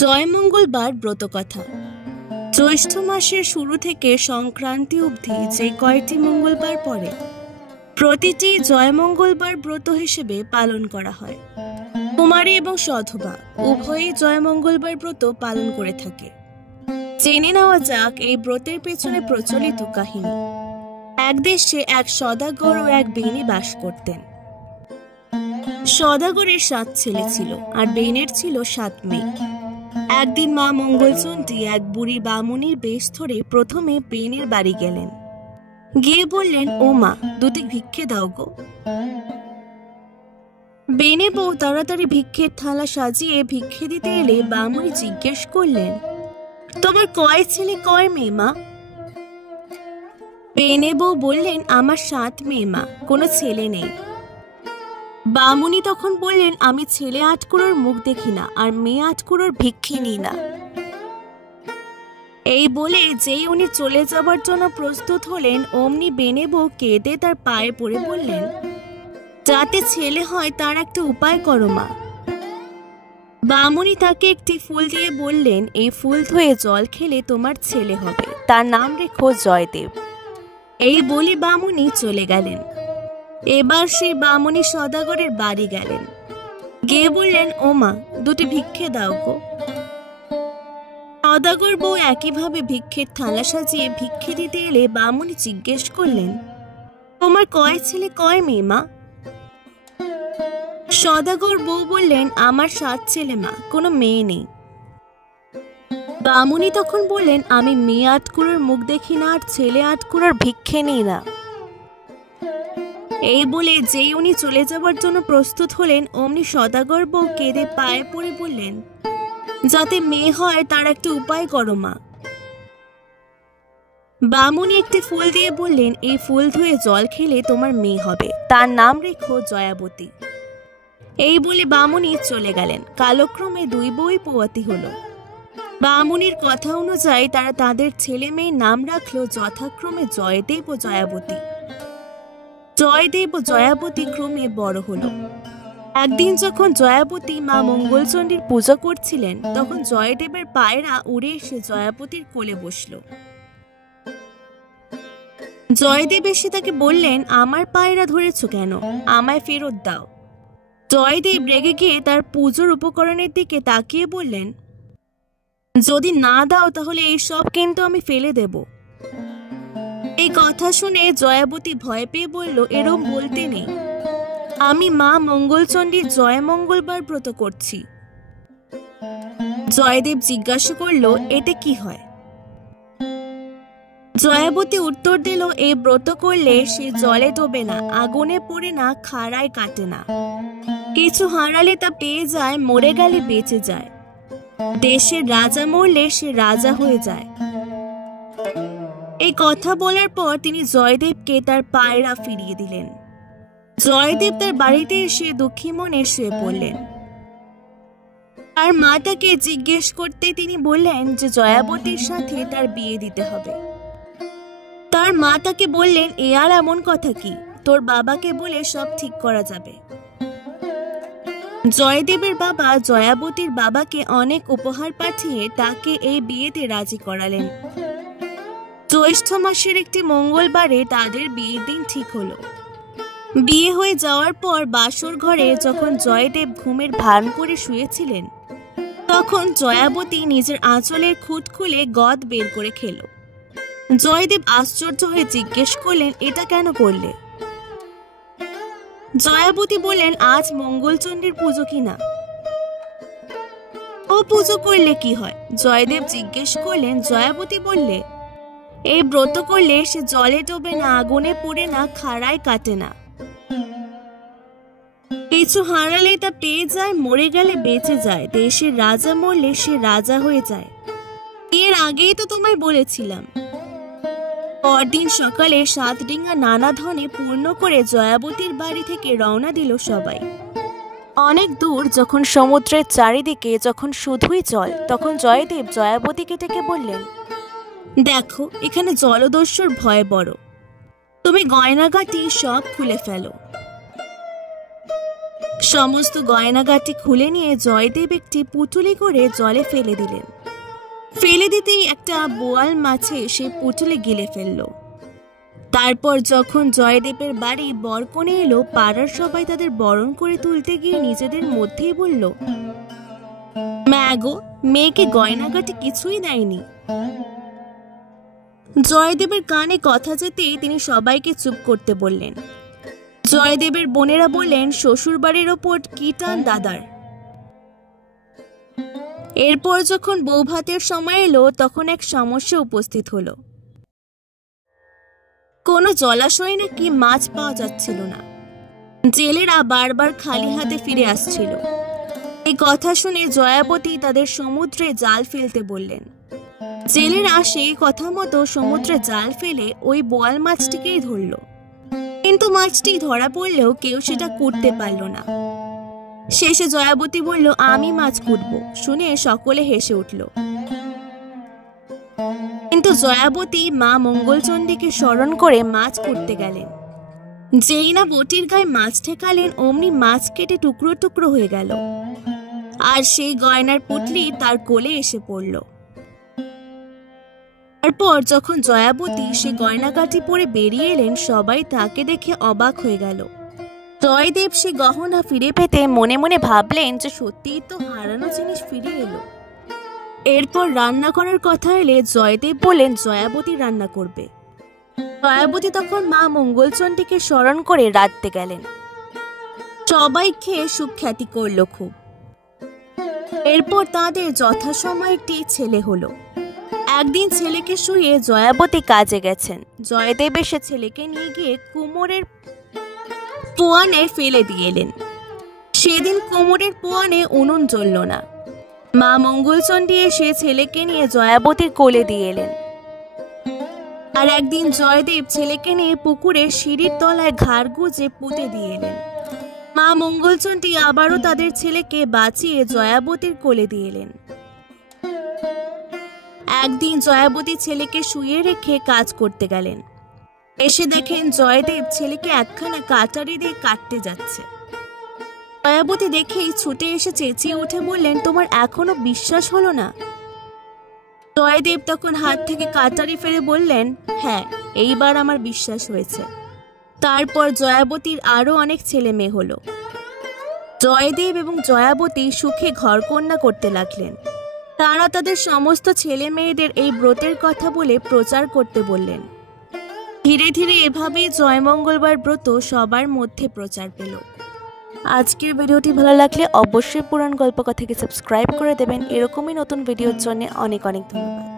জয়মঙ্গলবার ব্রতকথা। জ্যৈষ্ঠ মাসের শুরু থেকে সংক্রান্তি অবধি যে কয়টি মঙ্গলবার পড়ে প্রতিটি জয়মঙ্গলবার ব্রত হিসেবে পালন করা হয়। কুমারী এবং সধবা উভয়ই জয়মঙ্গলবার ব্রত পালন করে থাকে। জেনে নেওয়া যাক এই ব্রতের পেছনে প্রচলিত কাহিনী। এক দেশে এক সদাগর ও এক বেনে বাস করতেন। সদাগরের 7 ছেলে ছিল আর বেনের ছিল 7 মেয়ে। একদিন মা মঙ্গলচণ্ডী এক বুড়ি বামুনির বেশ ধরে প্রথমে বেনের বাড়ি গেলেন। গিয়ে বললেন, ও মা, 2টি ভিক্ষে দাও গো। বেনে বউ তাড়াতাড়ি ভিক্ষের থালা সাজিয়ে ভিক্ষে দিতে এলে বামুনি জিজ্ঞেস করলেন, তোমার কয় ছেলে কয় মেয়ে মা? বেনে বউ বললেন, আমার 7 মেয়ে মা, কোনো ছেলে নেই। বামুনি তখন বললেন, আমি ছেলে 8 কুড়োর মুখ দেখি না আর মেয়ে 8 কুড়োর ভিক্ষে নিই না। এই বলে যেই উনি চলে যাবার জন্য প্রস্তুত হলেন অমনি বেনে বউ কেঁদে তার পায়ে পড়ে বললেন, যাতে ছেলে হয় তার একটা উপায় করো মা। বামুনি তাকে একটি ফুল দিয়ে বললেন, এই ফুল ধুয়ে জল খেলে তোমার ছেলে হবে, তার নাম রেখো জয়দেব। এই বলে বামুনি চলে গেলেন। এবার সেই বামুনি সদাগরের বাড়ি গেলেন। গিয়ে বললেন, ও মা, 2টি ভিক্ষে দাও গো। সদাগর বউ একইভাবে ভিক্ষের থালা সাজিয়ে ভিক্ষে দিতে এলে বামুনি জিজ্ঞেস করলেন, তোমার কয় ছেলে কয় মেয়ে মা? সদাগর বউ বললেন, আমার 7 ছেলে মা, কোনো মেয়ে নেই। বামুনি তখন বললেন, আমি মেয়ে 8 কুড়োর মুখ দেখি না আর ছেলে 8 কুড়োর ভিক্ষে নিই না। এই বলে যেই উনি চলে যাবার জন্য প্রস্তুত হলেন অমনি সদাগর বউ কেঁদে পায়ে পড়ে বললেন, যাতে মেয়ে হয় তার একটা উপায় করো মা। বামুনি একটি ফুল দিয়ে বললেন, এই ফুল ধুয়ে জল খেলে তোমার মেয়ে হবে, তার নাম রেখো জয়াবতী। এই বলে বামুনি চলে গেলেন। কালক্রমে 2 বউই পোয়াতি হলো। বামুনির কথা অনুযায়ী তারা তাদের ছেলে মেয়ের নাম রাখলো যথাক্রমে জয়দেব ও জয়াবতী। জয়দেব ও জয়াবতী ক্রমে বড় হলো। একদিন যখন জয়াবতী মা মঙ্গলচণ্ডীর পূজা করছিলেন তখন জয়দেবের পায়রা উড়ে এসে জয়াবতীর কোলে বসল। জয়দেব এসে তাকে বললেন, আমার পায়রা ধরেছ কেন? আমায় ফেরত দাও। জয়দেব রেগে গিয়ে তার পুজোর উপকরণের দিকে তাকিয়ে বললেন, যদি না দাও তাহলে এই সব কিন্তু আমি ফেলে দেব। এই কথা শুনে জয়াবতী ভয় পেয়ে বলল, এরম বলতে নেই, আমি মা মঙ্গলচণ্ডীর জয়মঙ্গলবার ব্রত করছি। জয়দেব জিজ্ঞাসা করল, এতে কি হয়? জয়াবতী উত্তর দিল, এই ব্রত করলে সে জলে ডোবে না, আগুনে পড়ে না, খাড়ায় কাটে না। কিছু হারালে তা পেয়ে যায়, মরে গেলে বেঁচে যায়। দেশের রাজা মরলে সে রাজা হয়ে যায়। এই কথা বলার পর তিনি জয়দেবকে তার পায়রা ফিরিয়ে দিলেন। জয়দেব তার বাড়িতে এসে দুঃখী মনে শুয়ে পড়লেন। তার মা তাকে জিজ্ঞেস করতে তিনি বললেন যে জয়াবতীর সাথে তার বিয়ে দিতে হবে। তার মা তাকে বললেন, এ আর এমন কথা কি, তোর বাবাকে বলে সব ঠিক করা যাবে। জয়দেবের বাবা জয়াবতীর বাবাকে অনেক উপহার পাঠিয়ে তাকে এই বিয়েতে রাজি করালেন। জ্যৈষ্ঠ মাসের একটি মঙ্গলবারে তাদের বিয়ের দিন ঠিক হলো। বিয়ে হয়ে যাওয়ার পর বাসর ঘরে যখন জয়দেব ঘুমের ভান করে শুয়েছিলেন তখন জয়াবতী নিজের আঁচলের খুঁট খুলে গদ বের করে খেল। জয়দেব আশ্চর্য হয়ে জিজ্ঞেস করলেন, এটা কেন করলে? জয়াবতী বললেন, আজ মঙ্গলচণ্ডীর পুজো কিনা। ও পুজো করলে কি হয়? জয়দেব জিজ্ঞেস করলেন। জয়াবতী বললে, এই ব্রত করলে সে জলে ডোবে না, আগুনে পড়ে না, খাড়ায় কাটে না। কিছু হারালে তা পেয়ে যায়, মরে গেলে বেঁচে যায়। দেশের রাজা মরলে সে রাজা হয়ে যায়। এর আগেই তো তোমায় বলেছিলাম। পরদিন সকালে 7 ডিঙা নানা ধনে পূর্ণ করে জয়াবতীর বাড়ি থেকে রওনা দিল সবাই। অনেক দূর যখন সমুদ্রের চারিদিকে যখন শুধুই জল তখন জয়দেব জয়াবতীকে ডেকে বললেন, দেখো, এখানে জলদস্যুর ভয় বড়, তুমি গয়নাগাটি সব খুলে ফেলো। সমস্ত গয়নাগাটি খুলে নিয়ে জয়দেব একটি পুটুলি করে জলে ফেলে দিলেন। ফেলে দিতেই একটা বোয়াল মাছে সে পুটুলি গিলে ফেলল। তারপর যখন জয়দেবের বাড়ি বরকনে এলো, পাড়ার সবাই তাদের বরণ করে তুলতে গিয়ে নিজেদের মধ্যেই বলল, ম্যাগো, মেয়েকে গয়নাগাটি কিছুই দেয়নি। জয়দেবের কানে কথা যেতেই তিনি সবাইকে চুপ করতে বললেন। জয়দেবের বোনেরা বললেন, শ্বশুর বাড়ির ওপর কি টান দাদার। এরপর যখন বৌভাতের সময় এলো, তখন এক সমস্যা উপস্থিত হলো। কোনো জলাশয়ে নাকি মাছ পাওয়া যাচ্ছিল না। জেলেরা বারবার খালি হাতে ফিরে আসছিল। এই কথা শুনে জয়াবতী তাদের সমুদ্রে জাল ফেলতে বললেন। জেলেরা সেই কথা মতো সমুদ্রে জাল ফেলে ওই বোয়াল মাছটিকেই ধরল। কিন্তু মাছটি ধরা পড়লেও কেউ সেটা কুটতে পারল না। শেষে জয়াবতী বলল, আমি মাছ কুটব। শুনে সকলে হেসে উঠল। কিন্তু জয়াবতী মা মঙ্গলচণ্ডীকে স্মরণ করে মাছ কুটতে গেলেন। যেই না বটির গায়ে মাছ ঠেকালেন, অমনি মাছ কেটে টুকরো টুকরো হয়ে গেল, আর সেই গয়নার পুটলি তার কোলে এসে পড়ল। তারপর যখন জয়াবতী সে গয়নাগাটি পরে বেরিয়ে এলেন, সবাই তাকে দেখে অবাক হয়ে গেল। জয়দেব সে গহনা ফিরে পেতে মনে মনে ভাবলেন যে সত্যিই তো হারানো জিনিস ফিরে এলো। এরপর রান্না করার কথা এলে জয়দেব বলেন জয়াবতী রান্না করবে। জয়াবতী তখন মা মঙ্গলচণ্ডীকে স্মরণ করে রাঁধতে গেলেন। সবাই খেয়ে সুখ্যাতি করল খুব। এরপর তাদের যথাসময়ে একটি ছেলে হলো। একদিন ছেলেকে শুয়ে জয়াবতী কাজে গেছেন। জয়দেব এসে ছেলেকে নিয়ে গিয়ে কুমোরের পোয়ানে ফেলে দিয়ে এলেন। সেদিন কুমোরের পোয়ানে উনুন জ্বলল না। মা মঙ্গলচণ্ডী এসে ছেলেকে নিয়ে জয়াবতীর কোলে দিয়ে এলেন। আর একদিন জয়দেব ছেলেকে নিয়ে পুকুরে সিঁড়ির তলায় ঘাড় গুজে পুঁতে দিয়ে এলেন। মা মঙ্গলচণ্ডী আবারও তাদের ছেলেকে বাঁচিয়ে জয়াবতীর কোলে দিয়ে এলেন। একদিন জয়াবতী ছেলেকে শুয়ে রেখে কাজ করতে গেলেন। এসে দেখেন জয়দেব ছেলেকে একখানা কাটারি দিয়ে কাটতে যাচ্ছে। জয়াবতী দেখেই ছুটে এসে চেঁচিয়ে উঠে বললেন, তোমার এখনো বিশ্বাস হলো না? জয়দেব তখন হাত থেকে কাটারি ফেলে বললেন, হ্যাঁ, এইবার আমার বিশ্বাস হয়েছে। তারপর জয়াবতীর আরো অনেক ছেলে মেয়ে হলো। জয়দেব এবং জয়াবতী সুখে ঘরকন্যা করতে লাগলেন। তারা তাদের সমস্ত ছেলে মেয়েদের এই ব্রতের কথা বলে প্রচার করতে বললেন। ধীরে ধীরে এভাবেই জয়মঙ্গলবার ব্রত সবার মধ্যে প্রচার পেল। আজকের ভিডিওটি ভালো লাগলে অবশ্যই পুরাণ গল্পকথাকে সাবস্ক্রাইব করে দেবেন। এরকমই নতুন ভিডিওর জন্য অনেক অনেক ধন্যবাদ।